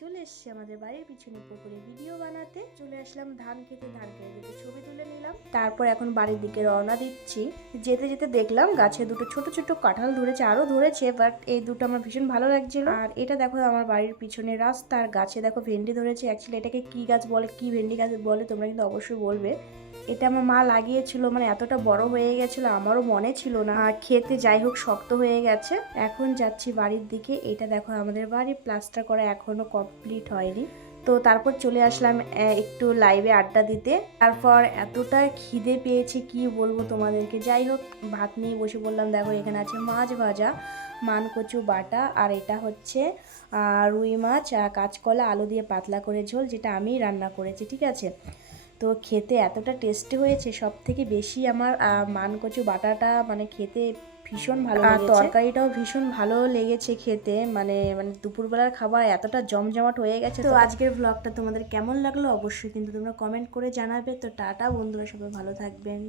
চলে এসেছি আমাদের বাড়ির পিছনে পুকুরে ভিডিও বানাতে। চলে আসলাম ধান খেতে দুটো ছবি তুলে নিলাম। তারপর এখন বাড়ির দিকে রওনা দিচ্ছি। যেতে যেতে দেখলাম গাছে দুটো ছোট ছোট কাঁঠাল ধরেছে, আরো ধরেছে, বাট এই দুটো আমার ভীষণ ভালো লাগছিল। আর এটা দেখো আমার বাড়ির পিছনে রাস্তার গাছে দেখো ভেন্ডি ধরেছে। অ্যাকচুয়ালি এটাকে কি গাছ বলে, কি ভেন্ডি গাছ বলে তোমরা কিন্তু অবশ্যই বলবে। এটা আমার মা লাগিয়েছিল, মানে এতটা বড় হয়ে গেছিল আমারও মনে ছিল না। আর খেতে যাই হোক শক্ত হয়ে গেছে। এখন যাচ্ছি বাড়ির দিকে। এটা দেখো আমাদের বাড়ি প্লাস্টার করা এখনো কমপ্লিট হয়নি। তো তারপর চলে আসলাম একটু লাইভে আড্ডা দিতে। তারপর এতটা খিদে পেয়েছি কি বলবো তোমাদেরকে। যাই হোক ভাত নিয়ে বসে বললাম। দেখো এখানে আছে মাছ ভাজা, মানকচু বাটা, আর এটা হচ্ছে রুই মাছ, কাঁচকলা আলু দিয়ে পাতলা করে ঝোল, যেটা আমি রান্না করেছি, ঠিক আছে। তো খেতে এতটা টেস্টি হয়েছে, সব থেকে বেশি আমার মানকচু বাটাটা মানে খেতে ভীষণ ভালো লেগেছে। তরকারিটাও ভীষণ ভালো লেগেছে খেতে, মানে দুপুরবেলার খাবার এতটা জমজমাট হয়ে গেছে। তো আজকের ব্লগটা তোমাদের কেমন লাগলো অবশ্যই কিন্তু তোমরা কমেন্ট করে জানাবে। তো টাটা বন্ধুরা, সবাই ভালো থাকবেন।